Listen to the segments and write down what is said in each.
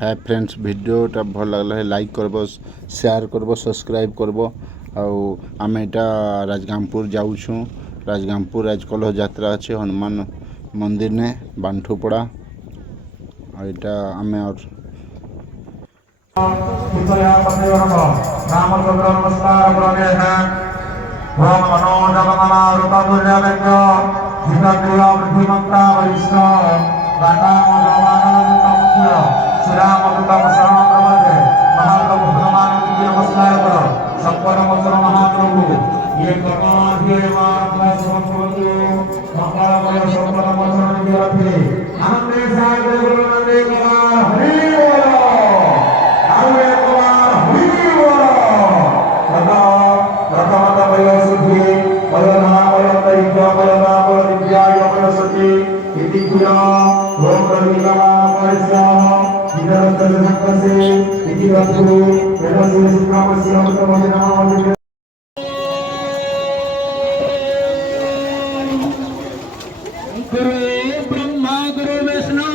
Hi friends, भिडियोटा भल लगला है लाइक करब, शेयर करब, सब्सक्राइब करब। आम एटा राजगामपुर जाऊँ। राजगामपुर आज कलह यात्रा अच्छे हनुमान मंदिर ने बांठुपड़ा। एटा आम और गुरु ब्रह्मा गुरु विष्णु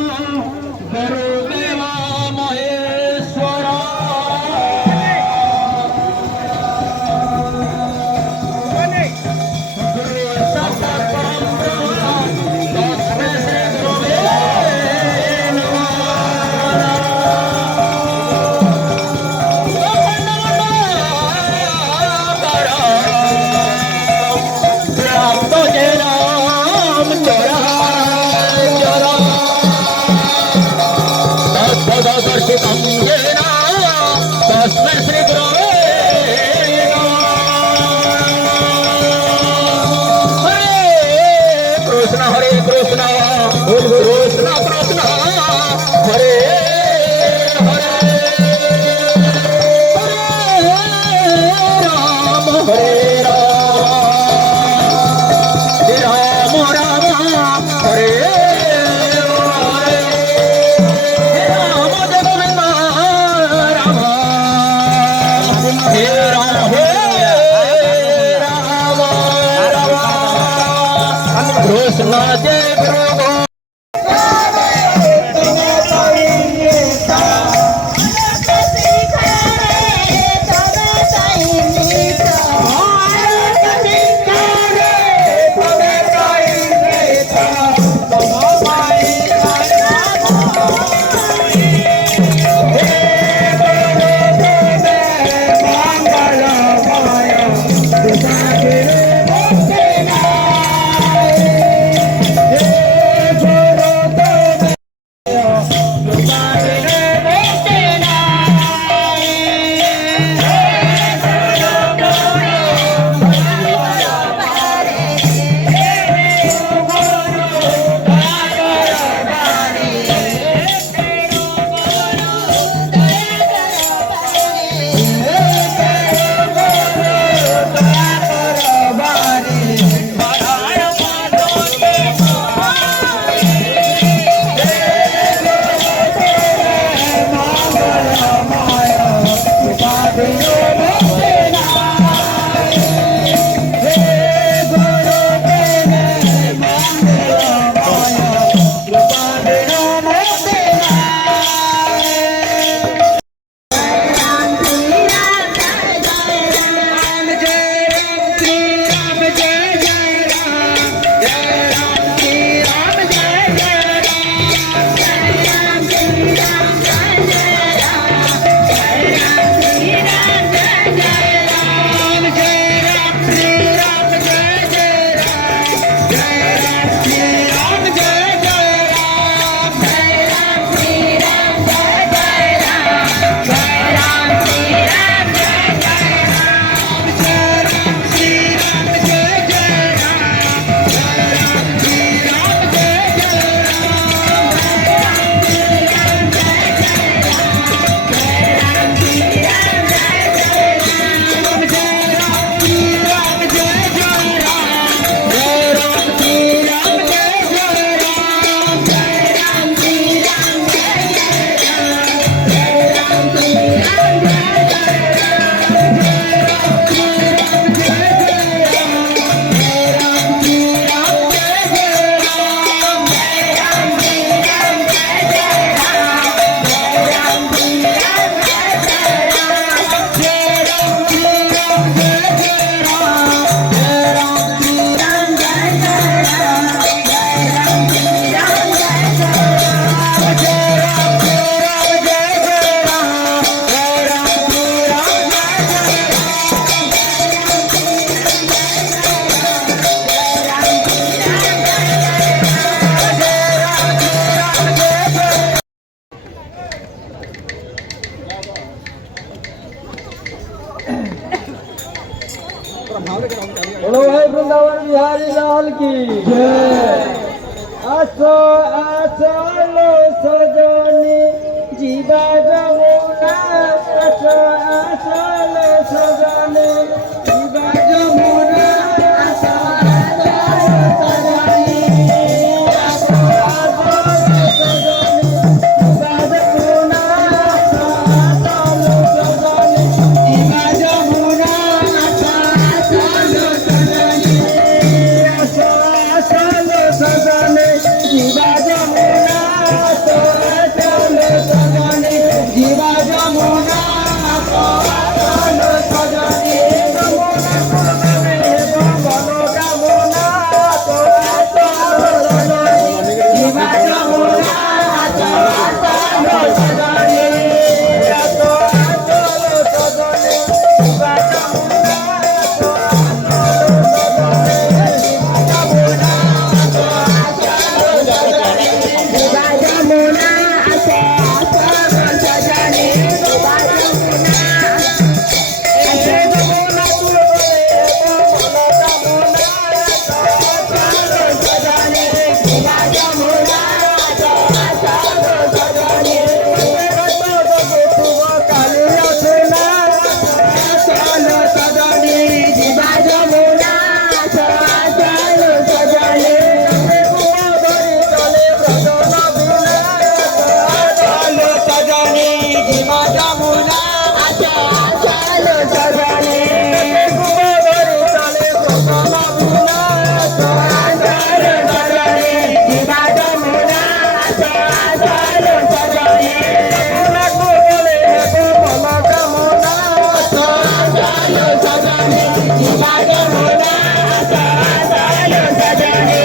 गुरु देवा महेश्वरा। गुरु साक्षात् परम ब्रह्म तस्मै श्री गुरवे नमः। बिहारी लाल की आसो आसलो सजनी जीवा जमुना आसो आसलो सजनी जीवा जमुना आसो आसलो सजनी आसो आसलो सजनी जीवा जमुना आसो आसलो सजनी जीवा जमुना आसो आसलो सजनी आसो आसलो सजनी जीवा जमुना आसो आसलो सजनी जीवा जमुना आसो आसलो सजनी जमुना सजनी बंगलो जमुना आसो आसलो सजनी जीवा जमुना आसो आसलो सजनी आसो आसलो सजनी जीवा जमुना आसो आसलो सजनी जीवा जमुना आसो आसलो सजनी जीवा जमुना आसो आसलो सजनी जीवा जमुना आसो जमुना तुलबले बंगलो जमुना आसो आसलो सजनी जीवा जमुना आसो आसलो सजनी रतो गोतुव कालिया सुना आसो आसलो सजनी जीवा जमुना आसो आसलो सजनी बुआ धरी चले ब्रजना बिना आसो आसलो सजनी जीवा जमुना आसो आसलो सजनी बुआ धरी चले ब्रजना बिना आसो आसलो सजनी जीवा जमुना आसो आसलो सजनी जमुना गोगले बंगलो जमुना आसो आसलो सजनी जीवा जमुना आसो आसलो सजनी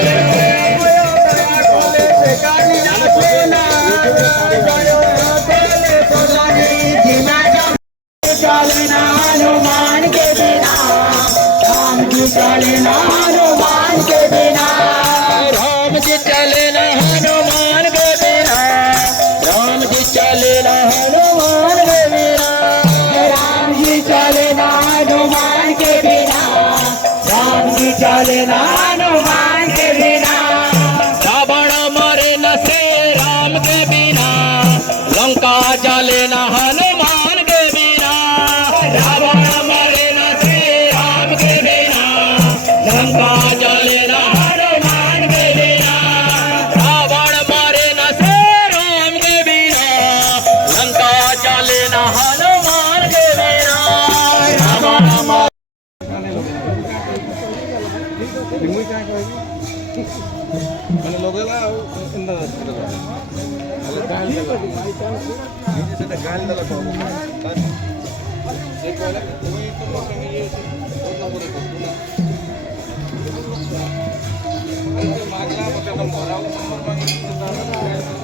गले से काली नाचना गयो गले सजनी जीवा जमुना चले ना हनुमान के बिना राम जी चले ना हनुमान के बिना राम जी चले ना हनुमान के बिना राम जी चले ना हनुमान के बिना राम जी चले ना हनुमान के बिना राम जी चले ना हनुमान के बिना रावण मरे न से राम के बिना लंका चले न हनुमान के बिना रावण मरे न से राम के बिना लंका चले न हनुमान के बिना रावण मरे न से राम के बिना लंका चले न हनुमान के बिना रावण ମାନେ ଲଗେଇଲା ଆଉ ଏନ୍ତା ସେଟା ଗାଳି ଦେଲା ସେ କହିଲା ତୁମେ ତ ମୋ ସାଙ୍ଗେ ଇଏ ନମ୍ବର ମାଗଲା ମୋତେ ନମ୍ବର ଆଉ ନମ୍ବର ମାଗିକି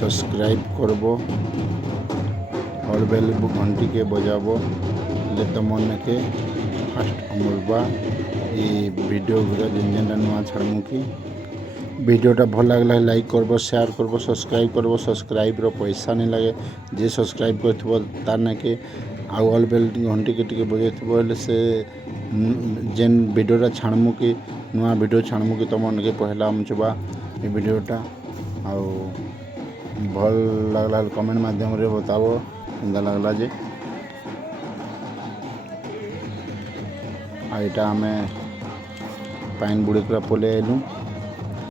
सब्सक्राइब करब और बेल घंटी के बजाब ले तुम के फास्ट मिलवा ये वीडियो गुरा जेनटा नुआ छाड़मु कि वीडियोटा भल लगला लाइक करब शेयर करब सब्सक्राइब करब सब्सक्राइब रो पैसा नहीं लगे जे सब्सक्राइब करथिबो तार ना के आउ ऑल बेल घंटी के टिके बजाइथिबो हेले से जेन वीडियोटा छाड़मु कि नुआ वीडियो छाड़मु कि तुम के पहला मुचबा ये वीडियोटा आउ भल लगला कमेंट माध्यम रे बताओ केंदा लगला जे आ एटा हमें पाइन बुड़ी पूरा पले आइलु।